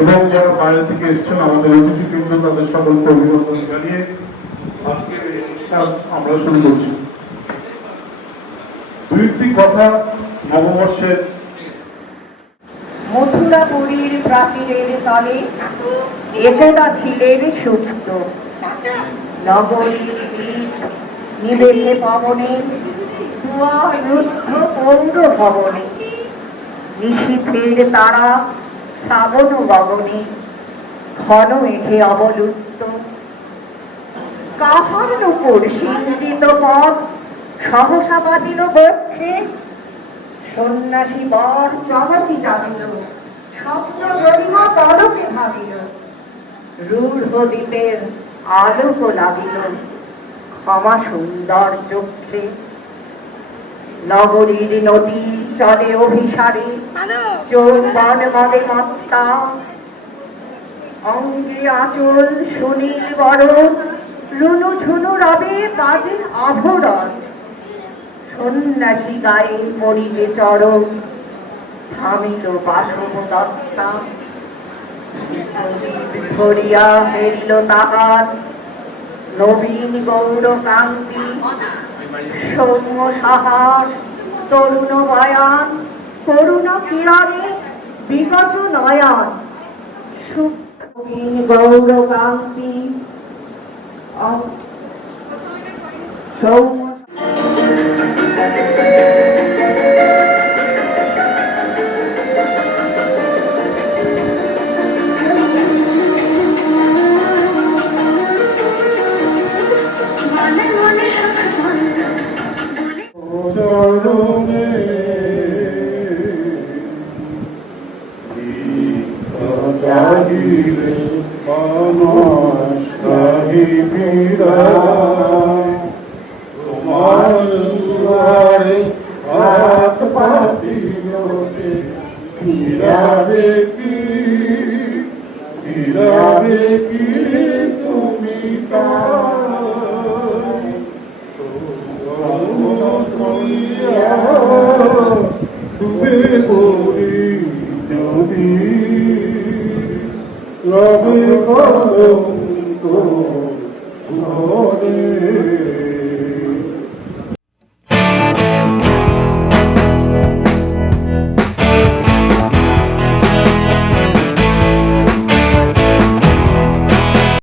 এবং যারা বাইরে থেকে এসেছেন আমাদের অতিথিবৃন্দ, তাদের সকলকে অভিনন্দন জানিয়ে আজকের এই অনুষ্ঠান আমরা শুরু করছি। দুইটি কথা নববর্ষের মথুরাপুরীর প্রাচীরের তলে একদা ছিলেন সুপ্ত, নগরীর বীজ নিবেছে পবনে, দুয়ার রুদ্ধ পৌর ভবনে, নিশীথের তারা শ্রাবণ গগনে, ঘন মেঘে অবলুপ্ত। কাহার উপর সিঞ্চিত পথ সহসা বাজিল বক্ষে, সন্ন্যাসী বর চমকি জাগিল, স্বপ্ন গরিমা পলকে ভাবিল, রূঢ় দ্বীপের আলোক লাগিল ক্ষমা সুন্দর চক্ষে। নগরীর নদী চলে অভিসারে, যৌবন মদে মত্তা, অঙ্গে আঁচল সুনীল বরণ, রুনু ঝুনু রবে বাজে আভরণ। সন্ন্যাসী গায়ে পড়িবে চরণ, থামিল বাসব দস্তা, ধরিয়া ফেরিল তাহার নবীন গৌর কান্তি, সৌম্য সাহস তরুণ বয়ান, করুণ কিরণে বিকচ নয়ন। নবীন গৌর কান্তি সৌম্য লবে